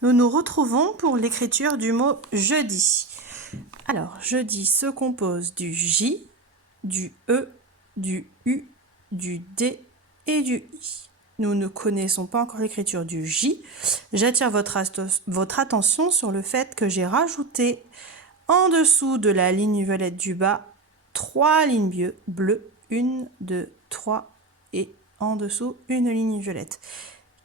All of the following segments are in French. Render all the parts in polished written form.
Nous nous retrouvons pour l'écriture du mot jeudi. Alors, jeudi se compose du J, du E, du U, du D et du I. Nous ne connaissons pas encore l'écriture du J. J'attire votre attention sur le fait que j'ai rajouté en dessous de la ligne violette du bas 3 lignes bleues, 1, 2, 3 et en dessous une ligne violette.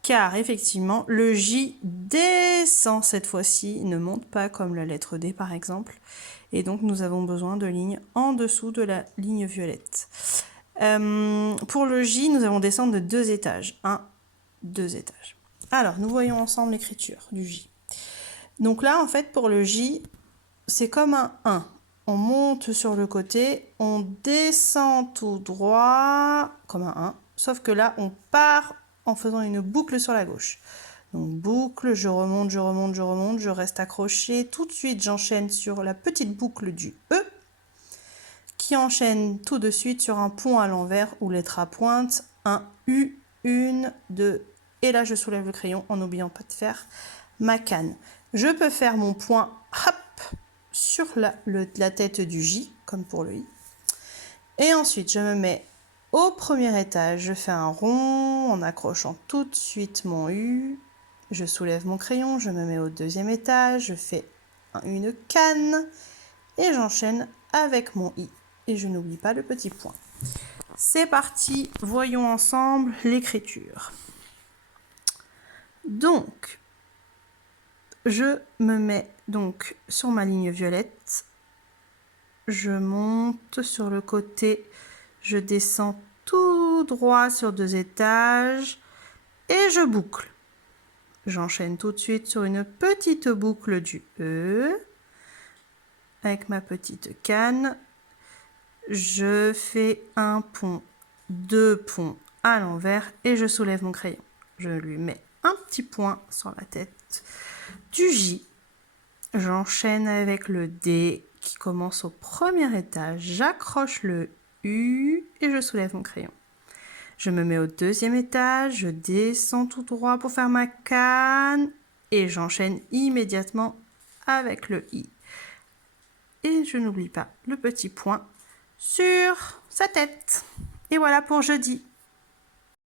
Car effectivement, le J descend cette fois-ci, ne monte pas comme la lettre D par exemple. Et donc nous avons besoin de lignes en dessous de la ligne violette. Pour le J, nous allons descendre de 2 étages. 1, 2 étages. Alors, nous voyons ensemble l'écriture du J. Donc là, en fait, pour le J, c'est comme un 1. On monte sur le côté, on descend tout droit, comme un 1. Sauf que là, on part en faisant une boucle sur la gauche. Donc boucle, je remonte, je remonte, je remonte, je reste accroché. Tout de suite, j'enchaîne sur la petite boucle du E, qui enchaîne tout de suite sur un pont à l'envers ou lettre à pointe, un U, 1, 2, et là je soulève le crayon en n'oubliant pas de faire ma canne. Je peux faire mon point, hop, sur la tête du J, comme pour le I. Et ensuite, je me mets au premier étage, je fais un rond en accrochant tout de suite mon U. Je soulève mon crayon, je me mets au deuxième étage, je fais une canne et j'enchaîne avec mon I. Et je n'oublie pas le petit point. C'est parti, voyons ensemble l'écriture. Donc, je me mets donc sur ma ligne violette. Je monte sur le côté, je descends tout droit sur 2 étages et je boucle. J'enchaîne tout de suite sur une petite boucle du E avec ma petite canne. Je fais un pont, 2 ponts à l'envers et je soulève mon crayon. Je lui mets un petit point sur la tête du J. J'enchaîne avec le D qui commence au premier étage. J'accroche le U et je soulève mon crayon. Je me mets au deuxième étage, je descends tout droit pour faire ma canne et j'enchaîne immédiatement avec le I. Et je n'oublie pas le petit point sur sa tête. Et voilà pour jeudi.